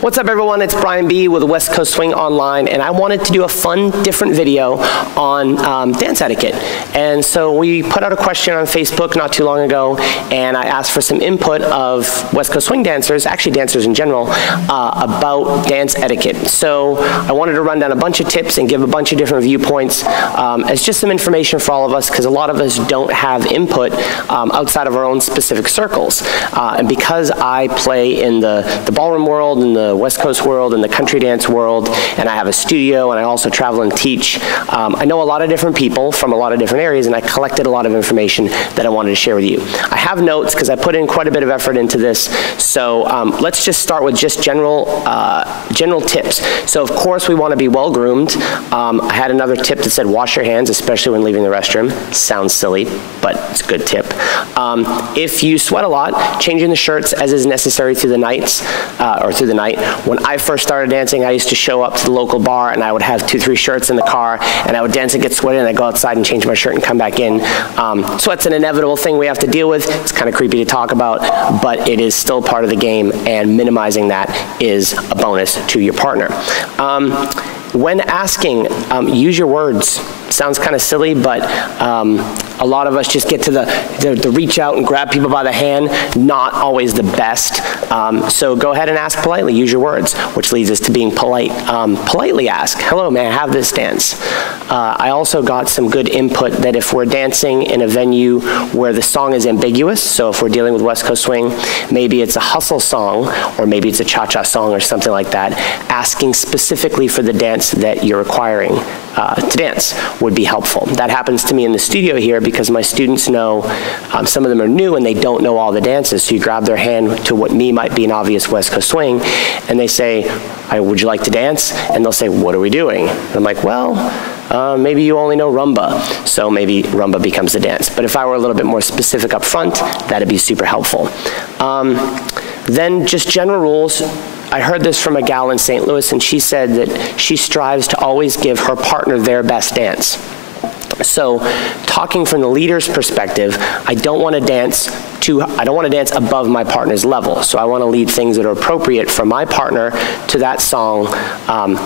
What's up everyone, it's Brian B with West Coast Swing Online, and I wanted to do a fun, different video on dance etiquette. And so we put out a question on Facebook not too long ago, and I asked for some input of West Coast Swing dancers, actually dancers in general, about dance etiquette. So I wanted to run down a bunch of tips and give a bunch of different viewpoints as just some information for all of us, because a lot of us don't have input outside of our own specific circles. And because I play in the ballroom world and the West Coast world and the country dance world, and I have a studio and I also travel and teach, I know a lot of different people from a lot of different areas, and I collected a lot of information that I wanted to share with you. I have notes because I put in quite a bit of effort into this, so let's just start with just general tips. So of course we want to be well groomed. I had another tip that said wash your hands, especially when leaving the restroom. Sounds silly, but it's a good tip. If you sweat a lot, changing the shirts as is necessary through the nights, or through the night. When I first started dancing, I used to show up to the local bar and I would have 2-3 shirts in the car, and I would dance and get sweaty, and I'd go outside and change my shirt and come back in. Sweat's an inevitable thing we have to deal with. It's kind of creepy to talk about, but it is still part of the game, and minimizing that is a bonus to your partner. When asking, use your words. Sounds kind of silly, but a lot of us just get to the reach out and grab people by the hand. Not always the best. So go ahead and ask politely. Use your words, which leads us to being polite. Politely ask, hello, may I have this dance? I also got some good input that if we're dancing in a venue where the song is ambiguous, so if we're dealing with West Coast Swing, maybe it's a hustle song, or maybe it's a cha-cha song or something like that, asking specifically for the dance that you're requiring to dance would be helpful. That happens to me in the studio here because my students know, some of them are new and they don't know all the dances, so you grab their hand to what might be an obvious West Coast Swing, and they say, would you like to dance? And they'll say, what are we doing? And I'm like, well, maybe you only know rumba, so maybe rumba becomes the dance. But if I were a little bit more specific up front, that'd be super helpful. Then just general rules. I heard this from a gal in St. Louis, and she said that she strives to always give her partner their best dance. So, talking from the leader's perspective, I don't want to dance above my partner's level. So I want to lead things that are appropriate for my partner to that song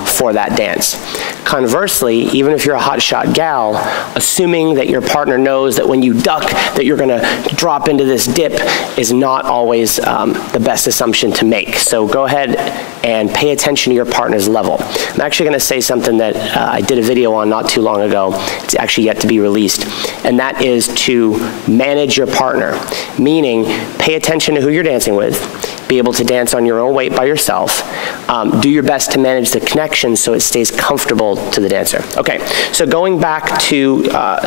for that dance. Conversely, even if you're a hotshot gal, assuming that your partner knows that when you duck that you're going to drop into this dip is not always the best assumption to make. So go ahead and pay attention to your partner's level. I'm actually going to say something that I did a video on not too long ago. It's actually yet to be released, and that is to manage your partner, meaning pay attention to who you're dancing with, be able to dance on your own weight by yourself, do your best to manage the connection so it stays comfortable to the dancer. Okay, so going back to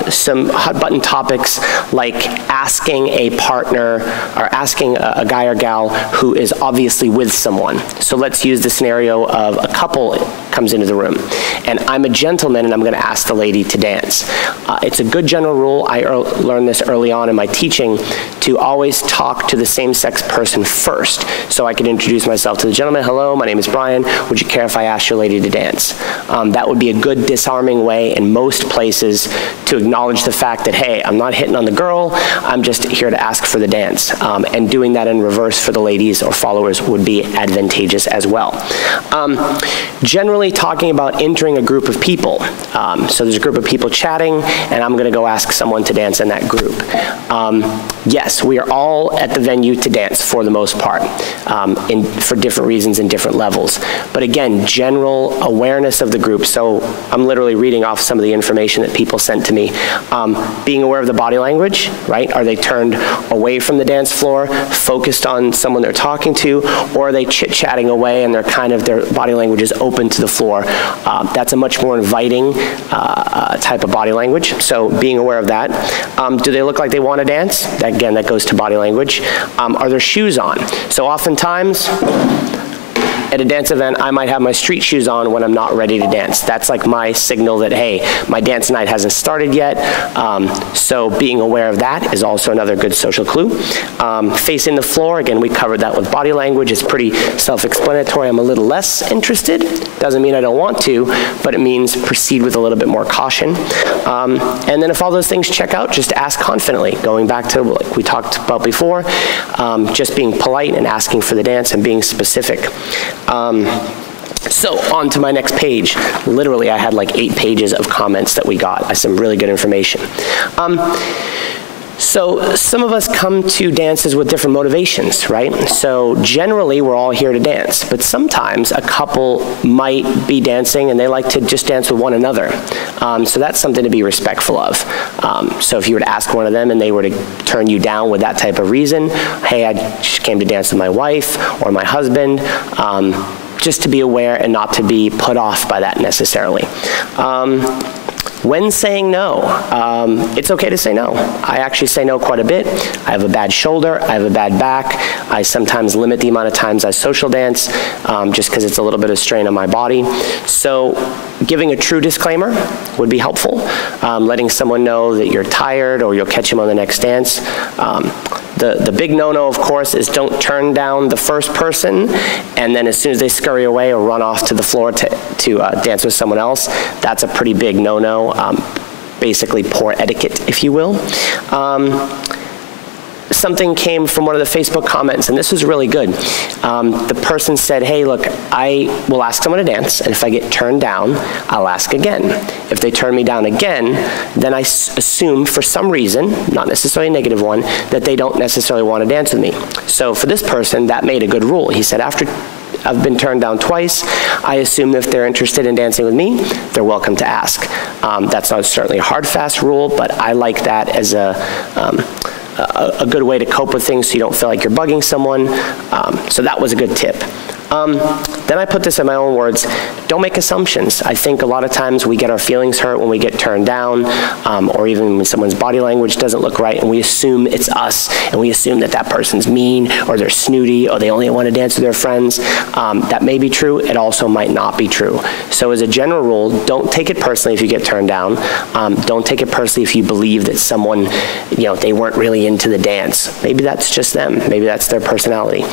some hot button topics like asking a partner or asking a guy or gal who is obviously with someone. So let's use the scenario of a couple comes into the room, and I'm a gentleman and I'm going to ask the lady to dance. It's a good general rule. I learned this early on in my teaching to always talk to the same-sex person first, so I could introduce myself to the gentleman. Hello, my name is Brian. Would you care if I asked your lady to dance? That would be a good disarming way in most places to acknowledge the fact that, hey, I'm not hitting on the girl, I'm just here to ask for the dance. And doing that in reverse for the ladies or followers would be advantageous as well. Generally talking about entering a group of people. So there's a group of people chatting, and I'm going to go ask someone to dance in that group. Yes, we are all at the venue to dance for the most part, for different reasons and different levels. But again, general awareness of the group. So I'm literally reading off some of the information that people sent to me. Being aware of the body language, right? Are they turned away from the dance floor, focused on someone they're talking to, or are they chit-chatting away and their body language is open to the floor? That's a much more inviting type of body language, so being aware of that. Do they look like they want to dance? Again, that goes to body language. Are their shoes on? So oftentimes, at a dance event, I might have my street shoes on when I'm not ready to dance. That's like my signal that, hey, my dance night hasn't started yet. So being aware of that is also another good social clue. Facing the floor, again, we covered that with body language. It's pretty self-explanatory. I'm a little less interested. Doesn't mean I don't want to, but it means proceed with a little bit more caution. And then if all those things check out, just ask confidently. Going back to what we talked about before, just being polite and asking for the dance and being specific. So on to my next page. Literally, I had like 8 pages of comments that we got. Some really good information. So some of us come to dances with different motivations, right? So generally, we're all here to dance, but sometimes a couple might be dancing and they like to just dance with one another. So that's something to be respectful of. So if you were to ask one of them and they were to turn you down with that type of reason, hey, I just came to dance with my wife or my husband, just to be aware and not to be put off by that necessarily. When saying no, it's okay to say no. I actually say no quite a bit. I have a bad shoulder, I have a bad back. I sometimes limit the amount of times I social dance just because it's a little bit of strain on my body. So giving a true disclaimer would be helpful. Letting someone know that you're tired or you'll catch them on the next dance. The big no-no, of course, is don't turn down the first person and then as soon as they scurry away or run off to the floor to dance with someone else. That's a pretty big no-no, basically poor etiquette, if you will. Something came from one of the Facebook comments, and this was really good. The person said, hey, look, I will ask someone to dance, and if I get turned down, I'll ask again. If they turn me down again, then I assume for some reason, not necessarily a negative one, that they don't necessarily want to dance with me. So for this person, that made a good rule. He said, after I've been turned down twice, I assume if they're interested in dancing with me, they're welcome to ask. That's not certainly a hard, fast rule, but I like that as a good way to cope with things so you don't feel like you're bugging someone. So that was a good tip. Then I put this in my own words, don't make assumptions. I think a lot of times we get our feelings hurt when we get turned down, or even when someone's body language doesn't look right, and we assume it's us, and we assume that that person's mean, or they're snooty, or they only want to dance with their friends. That may be true, it also might not be true. So as a general rule, don't take it personally if you get turned down. Don't take it personally if you believe that someone, they weren't really into the dance. Maybe that's just them, maybe that's their personality.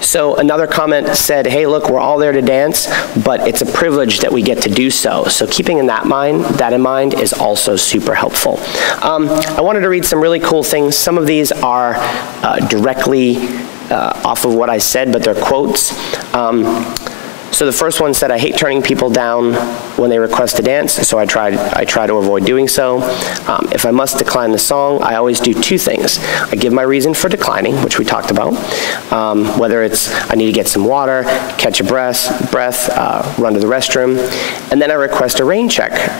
So another comment said, hey, look, we're all there to dance, but it's a privilege that we get to do so. So keeping that in mind is also super helpful. I wanted to read some really cool things. Some of these are directly off of what I said, but they're quotes. So the first one said, I hate turning people down when they request to dance, so I try to avoid doing so. If I must decline the song, I always do 2 things. I give my reason for declining, which we talked about, whether it's I need to get some water, catch a breath, run to the restroom, and then I request a rain check,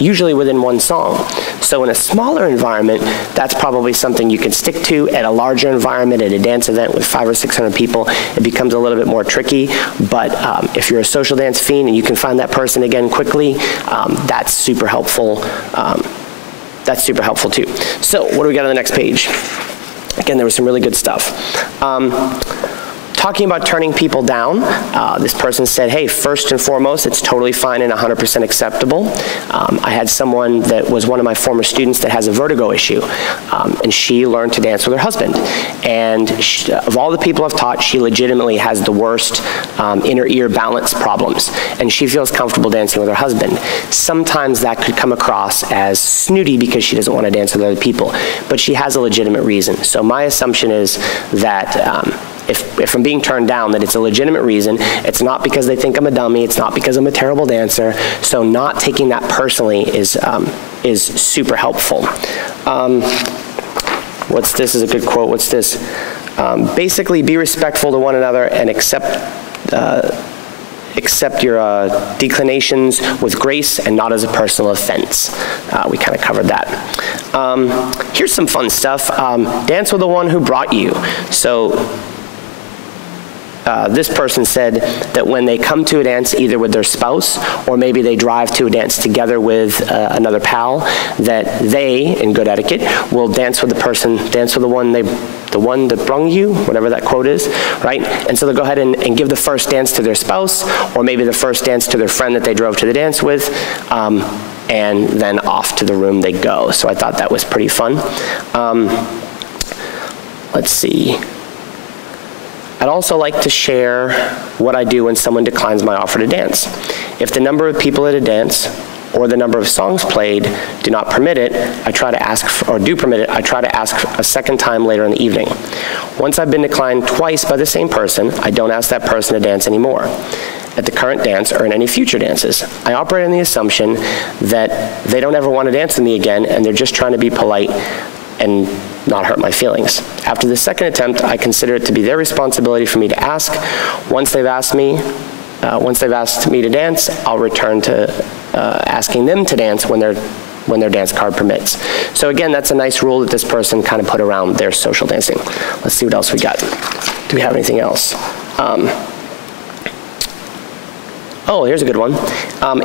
usually within 1 song. So in a smaller environment, that's probably something you can stick to. At a larger environment, at a dance event with 500 or 600 people, it becomes a little bit more tricky, but if you're a social dance fiend and you can find that person again quickly, that's super helpful. That's super helpful too. So what do we got on the next page? Again, there was some really good stuff. Talking about turning people down, this person said, hey, first and foremost, it's totally fine and 100% acceptable. I had someone that was one of my former students that has a vertigo issue, and she learned to dance with her husband. And of all the people I've taught, she legitimately has the worst inner ear balance problems, and she feels comfortable dancing with her husband. Sometimes that could come across as snooty because she doesn't want to dance with other people, but she has a legitimate reason. So my assumption is that if I'm being turned down, that it's a legitimate reason. It's not because they think I'm a dummy. It's not because I'm a terrible dancer. So not taking that personally is super helpful. What's this is a good quote. What's this? Basically, be respectful to one another and accept your declinations with grace and not as a personal offense. We kind of covered that. Here's some fun stuff. Dance with the one who brought you. So this person said that when they come to a dance, either with their spouse or maybe they drive to a dance together with another pal, that they, in good etiquette, will dance with the person, dance with the one that brung you, whatever that quote is, right? And so they'll go ahead and give the first dance to their spouse, or maybe the first dance to their friend that they drove to the dance with, and then off to the room they go. So I thought that was pretty fun. Let's see. I'd also like to share what I do when someone declines my offer to dance. If the number of people at a dance or the number of songs played do not permit it, I try to ask, or do permit it, I try to ask a second time later in the evening. Once I've been declined twice by the same person, I don't ask that person to dance anymore at the current dance or in any future dances. I operate on the assumption that they don't ever want to dance with me again and they're just trying to be polite and not hurt my feelings. After the second attempt, I consider it to be their responsibility for me to ask. Once they've asked me to dance, I'll return to asking them to dance when their dance card permits. So again, that's a nice rule that this person kind of put around their social dancing. Let's see what else we got. Do we have anything else? Oh, here's a good one.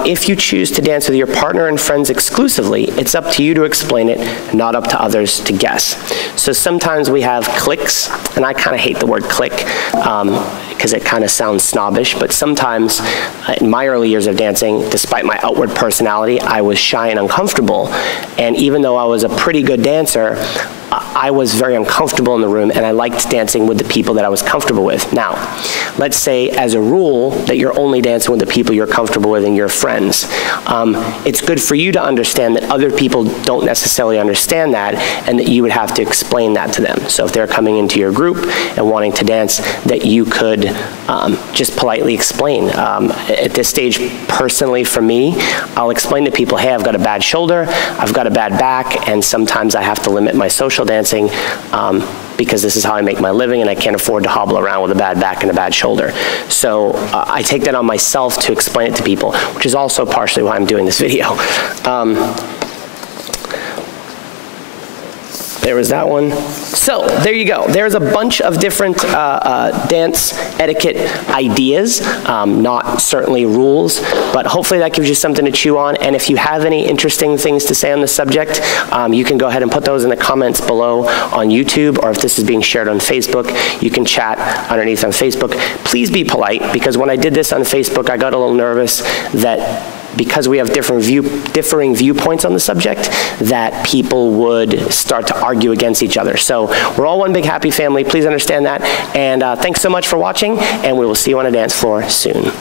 If you choose to dance with your partner and friends exclusively, it's up to you to explain it, not up to others to guess. So sometimes we have cliques, and I kind of hate the word clique because it kind of sounds snobbish, but sometimes in my early years of dancing, despite my outward personality, I was shy and uncomfortable. And even though I was a pretty good dancer, I was very uncomfortable in the room, and I liked dancing with the people that I was comfortable with. Now, let's say as a rule that you're only dancing with the people you're comfortable with and your friends. It's good for you to understand that other people don't necessarily understand that, and that you would have to explain that to them. So if they're coming into your group and wanting to dance, that you could just politely explain. At this stage, personally for me, I'll explain to people, hey, I've got a bad shoulder, I've got a bad back, and sometimes I have to limit my social dancing because this is how I make my living and I can't afford to hobble around with a bad back and a bad shoulder. So I take that on myself to explain it to people, which is also partially why I'm doing this video. There was that one. So there you go. There's a bunch of different dance etiquette ideas, not certainly rules, but hopefully that gives you something to chew on. And if you have any interesting things to say on the subject, you can go ahead and put those in the comments below on YouTube, or if this is being shared on Facebook, you can chat underneath on Facebook. Please be polite, because when I did this on Facebook, I got a little nervous that because we have differing viewpoints on the subject, that people would start to argue against each other. So we're all one big happy family. Please understand that. And thanks so much for watching, and we will see you on a dance floor soon.